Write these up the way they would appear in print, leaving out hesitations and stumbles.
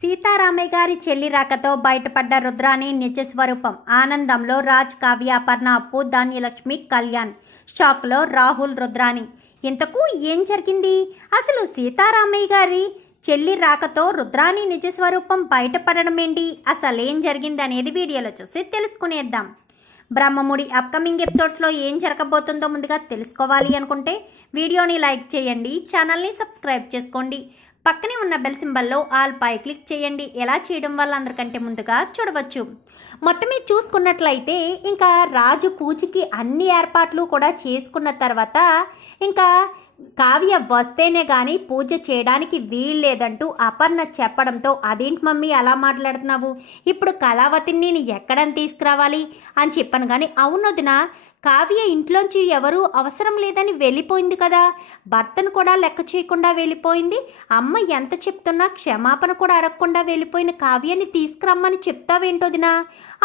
సీతారామయ్య గారి చెల్లి రాకతో బయటపడ్డ రుద్రాణి నిజ స్వరూపం. ఆనందంలో రాజ్, కావ్య, అపర్ణ, అప్పు, ధాన్యలక్ష్మి, కళ్యాణ్. షాక్లో రాహుల్, రుద్రాణి. ఇంతకు ఏం జరిగింది? అసలు సీతారామయ్య గారి చెల్లి రాకతో రుద్రాణి నిజ స్వరూపం బయటపడడం ఏంటి? అసలు ఏం జరిగింది అనేది వీడియోలో చూసి తెలుసుకునేద్దాం. బ్రహ్మముడి అప్కమింగ్ ఎపిసోడ్స్లో ఏం జరగబోతుందో ముందుగా తెలుసుకోవాలి అనుకుంటే వీడియోని లైక్ చేయండి, ఛానల్ని సబ్స్క్రైబ్ చేసుకోండి, పక్కనే ఉన్న బెల్ సింబల్లో ఆల్ పై క్లిక్ చేయండి. ఎలా చేయడం వల్ల అందరికంటే ముందుగా చూడవచ్చు. మొత్తమే చూసుకున్నట్లయితే ఇంకా రాజు పూజకి అన్ని ఏర్పాట్లు కూడా చేసుకున్న తర్వాత ఇంకా కావ్య వస్తేనే కానీ పూజ చేయడానికి వీల్లేదంటూ అపర్ణ చెప్పడంతో, అదేంటి మమ్మీ అలా మాట్లాడుతున్నావు, ఇప్పుడు కళావతిని నేను ఎక్కడని తీసుకురావాలి అని చెప్పాను. కానీ అవునొదిన, కావ్య ఇంట్లోంచి ఎవరూ అవసరం లేదని వెళ్ళిపోయింది కదా, భర్తను కూడా లెక్క చేయకుండా వెళ్ళిపోయింది, అమ్మ ఎంత చెప్తున్నా క్షమాపణ కూడా అడగకుండా వెళ్ళిపోయిన కావ్యాన్ని తీసుకురమ్మని చెప్తావేంటోదినా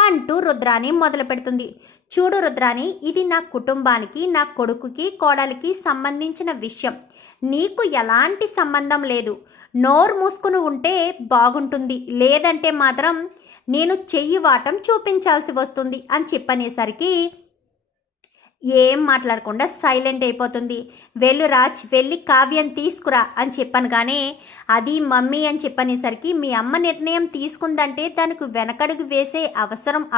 అంటూ రుద్రాణి మొదలు పెడుతుంది. చూడు రుద్రాణి, ఇది నా కుటుంబానికి, నా కొడుకుకి, కోడలికి సంబంధించిన విషయం. నీకు ఎలాంటి సంబంధం లేదు. నోరు మూసుకుని ఉంటే బాగుంటుంది, లేదంటే మాత్రం నేను చెయ్యి వాటం చూపించాల్సి వస్తుంది అని చెప్పనేసరికి ఏం మాట్లాడకుండా సైలెంట్ అయిపోతుంది. వెళ్ళు రాజ్, వెళ్ళి కావ్యం తీసుకురా అని చెప్పాను. కానీ అది మమ్మీ అని చెప్పనేసరికి, మీ అమ్మ నిర్ణయం తీసుకుందంటే దానికి వెనకడుగు వేసే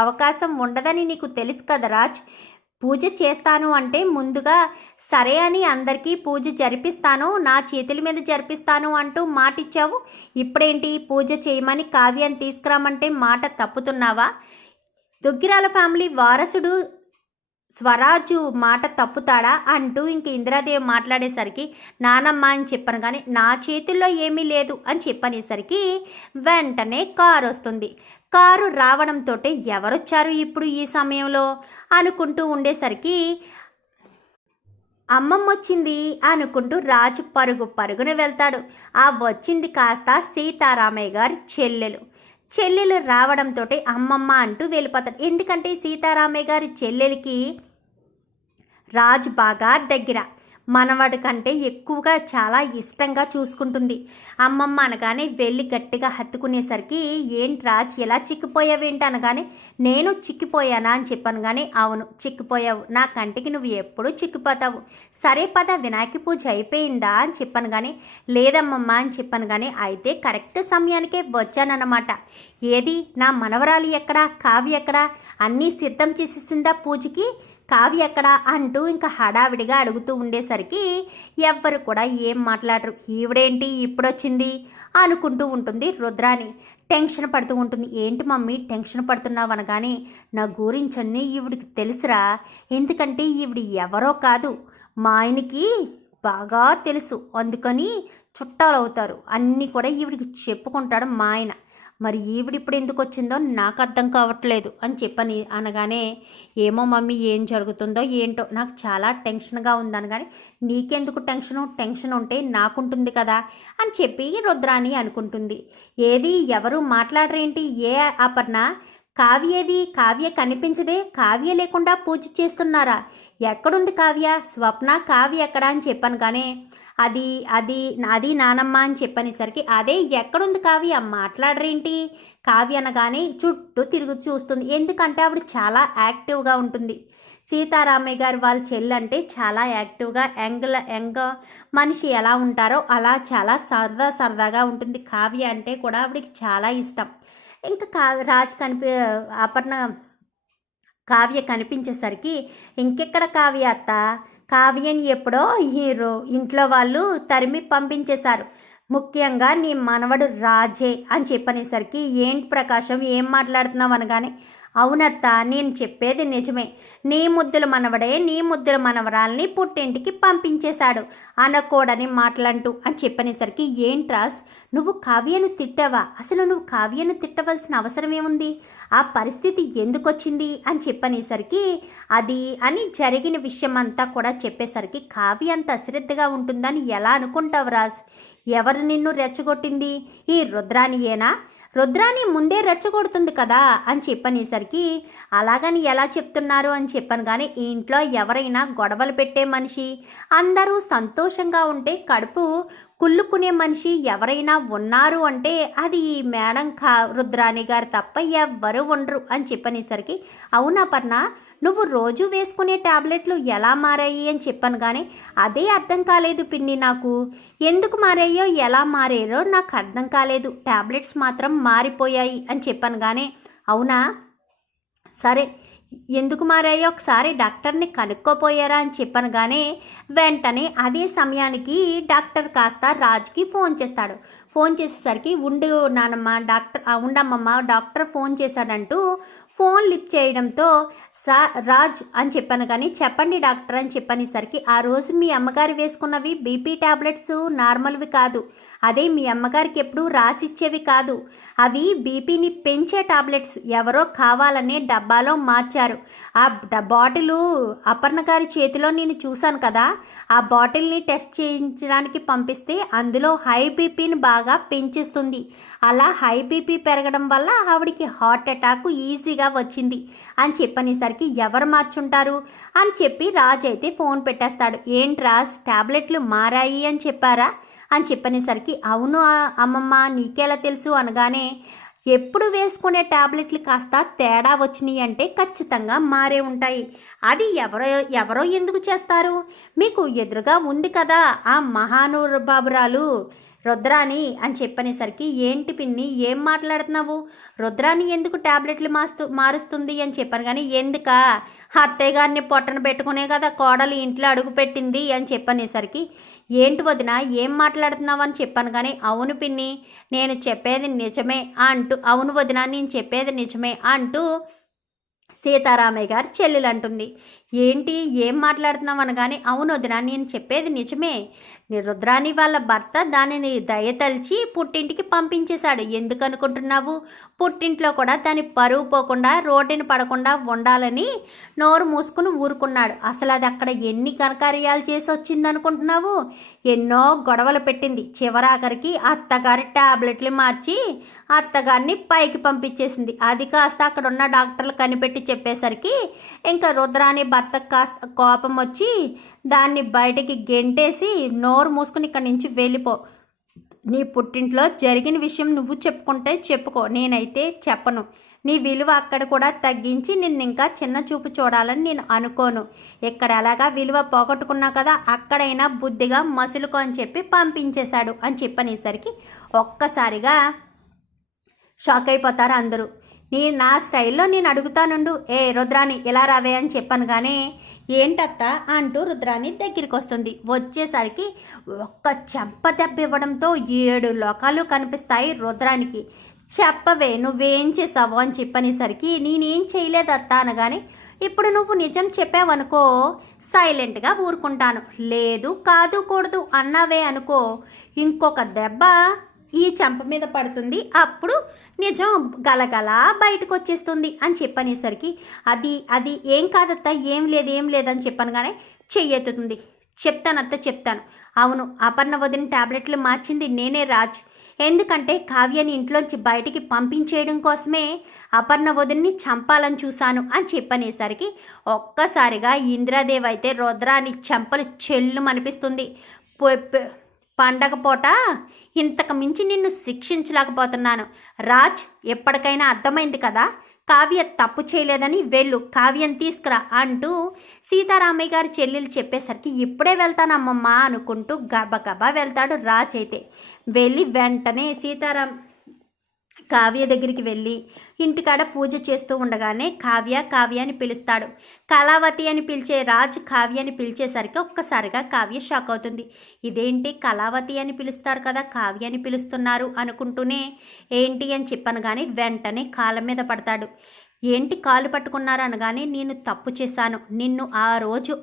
అవకాశం ఉండదని నీకు తెలుసు కదా రాజ్. పూజ చేస్తాను అంటే ముందుగా సరే అని అందరికీ పూజ జరిపిస్తాను, నా చేతుల మీద జరిపిస్తాను అంటూ మాటిచ్చావు. ఇప్పుడేంటి పూజ చేయమని కావ్యాన్ని తీసుకురామంటే మాట తప్పుతున్నావా? దుగ్గిరాల ఫ్యామిలీ వారసుడు స్వరాజు మాట తప్పుతాడా అంటూ ఇంక ఇందిరాదేవి మాట్లాడేసరికి, నానమ్మ అని చెప్పాను కానీ నా చేతుల్లో ఏమీ లేదు అని చెప్పనేసరికి వెంటనే కారు వస్తుంది. కారు రావడంతో ఎవరొచ్చారు ఇప్పుడు ఈ సమయంలో అనుకుంటూ ఉండేసరికి, అమ్మమ్మ వచ్చింది అనుకుంటూ రాజు పరుగున వెళ్తాడు. ఆ వచ్చింది కాస్త సీతారామయ్య గారి చెల్లెలు రావడంతో అమ్మమ్మ అంటూ వెళ్ళిపోతాడు. ఎందుకంటే సీతారామయ్య గారి చెల్లెలికి రాజు బాగా దగ్గర, మనవాడి కంటే ఎక్కువగా చాలా ఇష్టంగా చూసుకుంటుంది. అమ్మమ్మ అనగానే వెళ్ళి గట్టిగా హత్తుకునేసరికి, ఏంటి రాజ్ ఎలా చిక్కిపోయావేంటి అనగానే, నేను చిక్కిపోయానా అని చెప్పాను. కానీ అవును చిక్కిపోయావు, నా కంటికి నువ్వు ఎప్పుడూ చిక్కిపోతావు. సరే పద, వినాయక పూజ అయిపోయిందా అని చెప్పాను. కానీ లేదమ్మమ్మ అని చెప్పాను. కానీ అయితే కరెక్ట్ సమయానికే వచ్చానన్నమాట. ఏది నా మనవరాలి ఎక్కడా, కావ్య ఎక్కడా, అన్నీ సిద్ధం చేసేసిందా పూజకి, కావ్య ఎక్కడా అంటూ ఇంకా హడావిడిగా అడుగుతూ ఉండేసరికి ఎవ్వరు కూడా ఏం మాట్లాడరు. ఈవిడేంటి ఇప్పుడొచ్చింది అనుకుంటూ ఉంటుంది రుద్రాణి. టెన్షన్ పడుతూ ఉంటుంది. ఏంటి మమ్మీ టెన్షన్ పడుతున్నావు అనగానే, నా గురించన్నీ ఈవిడికి తెలుసురా, ఎందుకంటే ఈవిడి ఎవరో కాదు, మా ఆయనకి బాగా తెలుసు, అందుకని చుట్టాలు అవుతారు, అన్నీ కూడా ఈవిడికి చెప్పుకుంటాడు మా ఆయన. మరి ఈవిడిప్పుడు ఎందుకు వచ్చిందో నాకు అర్థం కావట్లేదు అని చెప్పని అనగానే, ఏమో మమ్మీ ఏం జరుగుతుందో ఏంటో నాకు చాలా టెన్షన్గా ఉందనగానే, నీకెందుకు టెన్షన్ ఉంటే నాకుంటుంది కదా అని చెప్పి రుద్రాణి అనుకుంటుంది. ఏది ఎవరు మాట్లాడరేంటి, ఏ అపర్ణ, కావ్యేది, కావ్య కనిపించదే, కావ్య లేకుండా పూజ చేస్తున్నారా, ఎక్కడుంది కావ్య, స్వప్న కావ్య ఎక్కడా అని చెప్పాను. కానీ అది అది అది నానమ్మ అని చెప్పనేసరికి, అదే ఎక్కడుంది కావ్య, మాట్లాడరేంటి కావ్య అనగానే చుట్టూ తిరుగు చూస్తుంది. ఎందుకంటే ఆవిడ చాలా యాక్టివ్గా ఉంటుంది. సీతారామయ్య గారు వాళ్ళ చెల్లి అంటే చాలా యాక్టివ్గా యంగ్ మనిషి ఎలా ఉంటారో అలా చాలా సరదాగా ఉంటుంది. కావ్య అంటే కూడా ఆవిడకి చాలా ఇష్టం. ఇంకా రాజ్ అపర్ణ కావ్య కనిపించేసరికి, ఇంకెక్కడ కావ్య అత్త, కావ్యని ఎప్పుడో ఇంట్లో వాళ్ళు తరిమి పంపించేశారు, ముఖ్యంగా నీ మనవడు రాజే అని చెప్పనేసరికి, ఏంటి ప్రకాశం ఏం మాట్లాడుతున్నావు అనగానే, అవునత్త నేను చెప్పేది నిజమే, నీ ముద్దుల మనవడే నీ ముద్దుల మనవరాల్ని పుట్టింటికి పంపించేశాడు అనకూడని మాటలంటూ అని చెప్పనేసరికి, ఏంట్రాస్ నువ్వు కావ్యను తిట్టావా, అసలు నువ్వు కావ్యను తిట్టవలసిన అవసరం ఏముంది, ఆ పరిస్థితి ఎందుకు వచ్చింది అని చెప్పనేసరికి, అది అని జరిగిన విషయం అంతా కూడా చెప్పేసరికి, కావ్య అంత అశ్రద్ధగా ఉంటుందని ఎలా అనుకుంటావు రాజ్, ఎవరు నిన్ను రెచ్చగొట్టింది, ఈ రుద్రాణియేనా, రుద్రాణి ముందే రెచ్చగొడుతుంది కదా అని చెప్పనేసరికి, అలాగని ఎలా చెప్తున్నారు అని చెప్పాను. కానీ ఇంట్లో ఎవరైనా గొడవలు పెట్టే మనిషి, అందరూ సంతోషంగా ఉంటే కడుపు కుళ్ళుకునే మనిషి ఎవరైనా ఉన్నారు అంటే అది ఈ మేడం రుద్రాణి గారు తప్ప ఎవ్వరు ఉండరు అని చెప్పనేసరికి, అవునా పర్ణ, నువ్వు రోజు వేసుకునే టాబ్లెట్లు ఎలా మారాయి అని చెప్పాను. కానీ అదే అర్థం కాలేదు పిన్ని, నాకు ఎందుకు మారాయో ఎలా మారారో నాకు అర్థం కాలేదు, టాబ్లెట్స్ మాత్రం మారిపోయాయి అని చెప్పాను. కానీ అవునా, సరే ఎందుకు మారాయో ఒకసారి డాక్టర్ని కనుక్కోపోయారా అని చెప్పాను. కానీ వెంటనే అదే సమయానికి డాక్టర్ కాస్త రాజ్కి ఫోన్ చేస్తాడు. ఫోన్ చేసేసరికి ఉండు నానమ్మ, ఉండమ్మమ్మ, డాక్టర్ ఫోన్ చేశాడంటూ ఫోన్ లిఫ్ట్ చేయడంతో రాజ్ అని చెప్పాను. కానీ చెప్పండి డాక్టర్ అని చెప్పనేసరికి, ఆ రోజు మీ అమ్మగారు వేసుకున్నవి బీపీ టాబ్లెట్స్ నార్మల్వి కాదు, అదే మీ అమ్మగారికి ఎప్పుడూ రాసిచ్చేవి కాదు, అవి బీపీని పెంచే టాబ్లెట్స్ ఎవరో కావాలనే డబ్బాలో మార్చారు. ఆ బాటిలు అపర్ణ గారి చేతిలో నేను చూశాను కదా, ఆ బాటిల్ని టెస్ట్ చేయించడానికి పంపిస్తే అందులో హై బీపీని బాగా పెంచేస్తుంది. అలా హై బీపీ పెరగడం వల్ల ఆవిడికి హార్ట్ అటాక్ ఈజీగా వచ్చింది అని చెప్పనేసరికి, ఎవరు మార్చుంటారు అని చెప్పి రాజ్ అయితే ఫోన్ పెట్టేస్తాడు. ఏంటి రాజ్, టాబ్లెట్లు మారాయి అని చెప్పారా అని చెప్పనేసరికి, అవును అమ్మమ్మ, నీకెలా తెలుసు అనగానే, ఎప్పుడు వేసుకునే టాబ్లెట్లు కాస్త తేడా వచ్చినాయి అంటే ఖచ్చితంగా మారే ఉంటాయి. అది ఎవరో ఎందుకు చేస్తారు, మీకు ఎదురుగా ఉంది కదా ఆ మహానుభావురాలు రుద్రాణి అని చెప్పనేసరికి, ఏంటి పిన్ని ఏం మాట్లాడుతున్నావు, రుద్రాణి ఎందుకు టాబ్లెట్లు మారుస్తుంది అని చెప్పాను. కానీ ఎందుక, అత్తయ్య గారిని పొట్టన పెట్టుకునే కదా కోడలు ఇంట్లో అడుగు పెట్టింది అని చెప్పనేసరికి, ఏంటి వదిన ఏం మాట్లాడుతున్నావు అని చెప్పాను. కానీ అవును పిన్ని, నేను చెప్పేది నిజమే అంటూ, అవును వదిన నేను చెప్పేది నిజమే అంటూ సీతారామయ్య గారు చెల్లెలు అంటుంది. ఏంటి ఏం మాట్లాడుతున్నావు అనగానే, అవును వదిన నేను చెప్పేది నిజమే, రుద్రాణి వాళ్ళ భర్త దానిని దయతలిచి పుట్టింటికి పంపించేశాడు. ఎందుకు అనుకుంటున్నావు, పుట్టింట్లో కూడా దాని పరువు పోకుండా రోడ్డుని పడకుండా ఉండాలని నోరు మూసుకుని ఊరుకున్నాడు. అసలు అది అక్కడ ఎన్ని ఘనకార్యాలు చేసి వచ్చింది అనుకుంటున్నావు, ఎన్నో గొడవలు పెట్టింది. చివరాఖరికి అత్తగారి టాబ్లెట్లు మార్చి అత్తగారిని పైకి పంపించేసింది. అది కాస్త అక్కడ ఉన్న డాక్టర్లు కనిపెట్టి చెప్పేసరికి ఇంకా రుద్రాణి భర్తకు కాస్త కోపం వచ్చి దాన్ని బయటికి గెంటేసి, నోరు మూసుకుని ఇక్కడి నుంచి వెళ్ళిపో, నీ పుట్టింట్లో జరిగిన విషయం నువ్వు చెప్పుకుంటే చెప్పుకో, నేనైతే చెప్పను, నీ విలువ అక్కడ కూడా తగ్గించి నిన్ను ఇంకా చిన్న చూపు చూడాలని నేను అనుకోను, ఇక్కడ ఎలాగా విలువ పోగొట్టుకున్నా కదా, అక్కడైనా బుద్ధిగా మసులుకో అని చెప్పి పంపించేశాడు అని చెప్పనేసరికి ఒక్కసారిగా షాక్ అయిపోతారు అందరూ. నా స్టైల్లో నేను అడుగుతానుండు, ఏ రుద్రాణి ఇలా రావే అని చెప్పాను. కానీ ఏంటత్తా అంటూ రుద్రాణి దగ్గరికి వస్తుంది. వచ్చేసరికి ఒక్క చెంప దెబ్బ ఇవ్వడంతో 7 లోకాలు కనిపిస్తాయి రుద్రానికి. చెప్పవే నువ్వేం చేసావు అని చెప్పనేసరికి, నేనేం చేయలేదత్తా అనగానే, ఇప్పుడు నువ్వు నిజం చెప్పావనుకో సైలెంట్గా ఊరుకుంటాను, లేదు కాదు కూడదు అన్నావే అనుకో ఇంకొక దెబ్బ ఈ చెంప మీద పడుతుంది, అప్పుడు నిజం గలగల బయటకు వచ్చేస్తుంది అని చెప్పనేసరికి, అది ఏం కాదత్తా, ఏం లేదని చెప్పాను. కానీ చెయ్యెత్తుతుంది. చెప్తానత్త చెప్తాను, అవును అపర్ణ వదిన టాబ్లెట్లు మార్చింది నేనే రాజ్, ఎందుకంటే కావ్యని ఇంట్లోంచి బయటికి పంపించేయడం కోసమే అపర్ణ వదిన్ని చంపాలని చూశాను అని చెప్పనేసరికి ఒక్కసారిగా ఇందిరాదేవి అయితే రుద్రాని చెంపలు చెల్లుమనిపిస్తుంది. పండగ పూట ఇంతకు మించి నిన్ను శిక్షించలేకపోతున్నాను రాజ్, ఎప్పటికైనా అర్థమైంది కదా, కావ్య తప్పు చేయలేదని వెళ్ళు, కావ్యం తీసుకురా అంటూ సీతారామయ్య గారి చెల్లెలు చెప్పేసరికి, ఇప్పుడే వెళ్తానమ్మమ్మ అనుకుంటూ గబగబా వెళ్తాడు రాజ్. అయితే వెళ్ళి వెంటనే కావ్య దగ్గరికి వెళ్ళి ఇంటికాడ పూజ చేస్తూ ఉండగానే కావ్య అని పిలుస్తాడు. కళావతి అని పిలిచే రాజ్ కావ్య అని పిలిచేసరికి ఒక్కసారిగా కావ్య షాక్ అవుతుంది. ఇదేంటి కళావతి అని పిలుస్తారు కదా, కావ్య అని పిలుస్తున్నారు అనుకుంటూనే ఏంటి అని చెప్పాను. కానీ వెంటనే కాళ్ళ మీద పడతాడు. ఏంటి కాలు పట్టుకున్నారు అనగానే, నేను తప్పు చేశాను, ఆ రోజు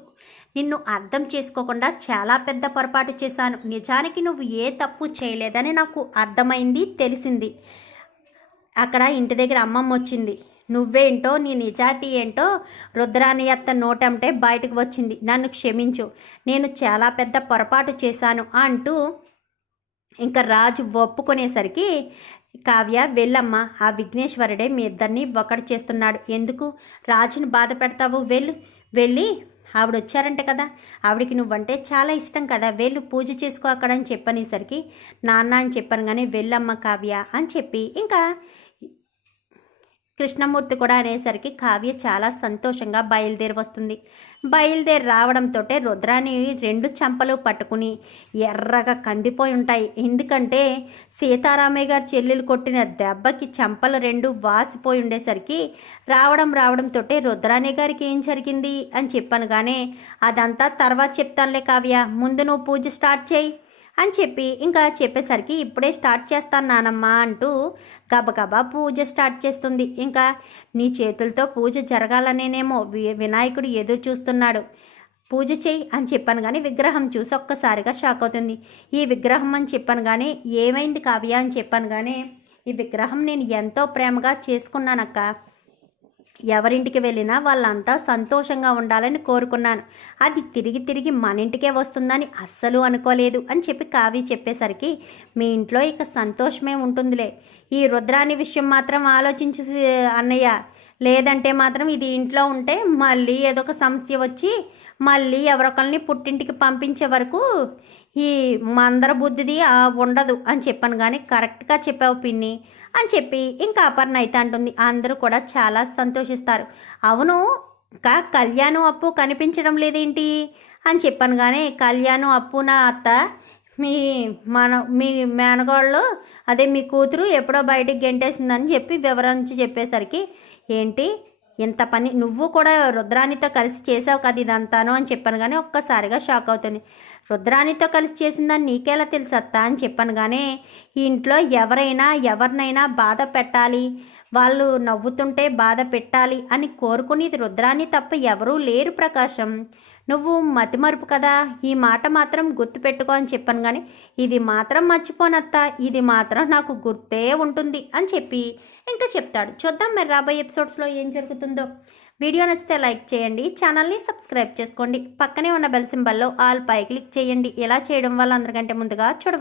నిన్ను అర్థం చేసుకోకుండా చాలా పెద్ద పొరపాటు చేశాను, నిజానికి నువ్వు ఏ తప్పు చేయలేదని నాకు అర్థమైంది, తెలిసింది. అక్కడ ఇంటి దగ్గర అమ్మమ్మ వచ్చింది, నువ్వేంటో నీ నిజాతి ఏంటో రుద్రాని అత్త నోటంటే బయటకు వచ్చింది, నన్ను క్షమించు, నేను చాలా పెద్ద పొరపాటు చేశాను అంటూ ఇంకా రాజు ఒప్పుకునేసరికి, కావ్య వెళ్ళమ్మ, ఆ విఘ్నేశ్వరుడే మీ ఇద్దరిని ఒకటి చేస్తున్నాడు, ఎందుకు రాజుని బాధ పెడతావు, వెళ్ళి ఆవిడ వచ్చారంటే కదా, ఆవిడకి నువ్వంటే చాలా ఇష్టం కదా, వెళ్ళు పూజ చేసుకో అక్కడ అని చెప్పనేసరికి నాన్న అని చెప్పాను కానీ వెళ్ళమ్మ కావ్య అని చెప్పి ఇంకా కృష్ణమూర్తి కూడా అనేసరికి కావ్య చాలా సంతోషంగా బయలుదేరి వస్తుంది. బయలుదేరి రావడంతో రుద్రాని 2 చెంపలు పట్టుకుని ఎర్రగా కందిపోయి ఉంటాయి. ఎందుకంటే సీతారామయ్య గారి చెల్లెలు కొట్టిన దెబ్బకి చెంపలు 2 వాసిపోయి ఉండేసరికి రావడంతో రుద్రాని గారికి ఏం జరిగింది అని చెప్పాను కానీ అదంతా తర్వాత చెప్తానులే కావ్య, ముందు నువ్వు పూజ స్టార్ట్ చేయి అని చెప్పి ఇంకా చెప్పేసరికి ఇప్పుడే స్టార్ట్ చేస్తాను నానమ్మ అంటూ గబగబా పూజ స్టార్ట్ చేస్తుంది. ఇంకా నీ చేతులతో పూజ జరగాలనేనేమో వినాయకుడు ఎదురు చూస్తున్నాడు, పూజ చేయి అని చెప్పాను కానీ విగ్రహం చూసి ఒక్కసారిగా షాక్ అవుతుంది. ఈ విగ్రహం అని చెప్పాను కానీ ఏమైంది కావ్య అని చెప్పాను కానీ ఈ విగ్రహం నేను ఎంతో ప్రేమగా చేసుకున్నానక్క, ఎవరింటికి వెళ్ళినా వాళ్ళంతా సంతోషంగా ఉండాలని కోరుకున్నాను, అది తిరిగి మన ఇంటికే వస్తుందని అస్సలు అనుకోలేదు అని చెప్పి కావ్య చెప్పేసరికి మీ ఇంట్లో ఇక సంతోషమే ఉంటుందిలే, ఈ రుద్రాని విషయం మాత్రం ఆలోచించు అన్నయ్య, లేదంటే మాత్రం ఇది ఇంట్లో ఉంటే మళ్ళీ ఏదో ఒక సమస్య వచ్చి మళ్ళీ ఎవరొకరిని పుట్టింటికి పంపించే వరకు ఈ మందర బుద్ధిది ఉండదు అని చెప్పాను కానీ కరెక్ట్గా చెప్పావు పిన్ని అని చెప్పి ఇంకా అపర్ణ అయితే అంటుంది. అందరూ కూడా చాలా సంతోషిస్తారు. అవును కళ్యాణం అప్పు కనిపించడం లేదేంటి అని చెప్పాను కానీ కళ్యాణం అప్పు నా అత్త మీ మేనగోళ్ళు అదే మీ కూతురు ఎప్పుడో బయటికి గెంటేసిందని చెప్పి వివరించి చెప్పేసరికి ఏంటి ఇంత పని నువ్వు కూడా రుద్రానితో కలిసి చేసావు కదా ఇదంతాను అని చెప్పాను కానీ ఒక్కసారిగా షాక్ అవుతుంది. రుద్రానితో కలిసి చేసిందని నీకెలా తెలుసత్తా అని చెప్పాను కానీ ఈ ఇంట్లో ఎవరినైనా బాధ పెట్టాలి, వాళ్ళు నవ్వుతుంటే బాధ పెట్టాలి అని కోరుకునేది రుద్రాని తప్ప ఎవరూ లేరు ప్రకాశం, నువ్వు మతిమరుపు కదా, ఈ మాట మాత్రం గుర్తుపెట్టుకో అని చెప్పాను కానీ ఇది మాత్రం మర్చిపోనత్తా, ఇది మాత్రం నాకు గుర్తే ఉంటుంది అని చెప్పి ఇంకా చెప్తాడు. చూద్దాం మరి రాబోయే ఎపిసోడ్స్లో ఏం జరుగుతుందో. వీడియో నచ్చితే లైక్ చేయండి, ఛానల్ని సబ్స్క్రైబ్ చేసుకోండి, పక్కనే ఉన్న బెల్ సింబల్లో ఆల్ పై క్లిక్ చేయండి. ఇలా చేయడం వల్ల అందరికంటే ముందుగా చూడవచ్చు.